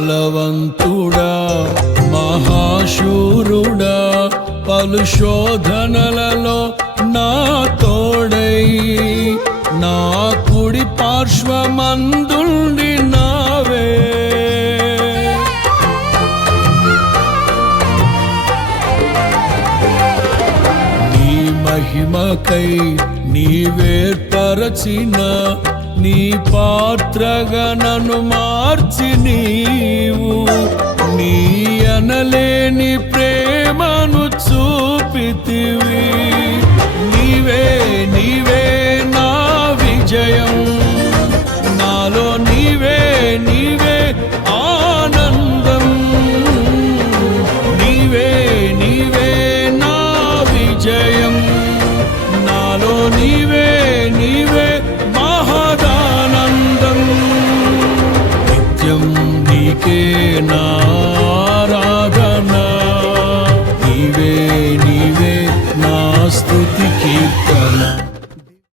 బలవంతుడా మహాశూరుడా పలు శోధనలలో నా తోడై నా కుడి పార్శ్వమందుండి నావే నీ మహిమకై నీవేర్పరచిన నీ పాత్రగా నన్ను మార్చి నీవు నీ అనలేని ప్రేమను చూపితివి నీవే నీవే నా విజయం నాలో నీవే నీవే ఆనందం నీవే నీవే నా విజయం నాలో నీవే నీవే మహదానందం నిత్యం నీకే నారాధన నీవే నీవే నా స్తుతి కీర్తన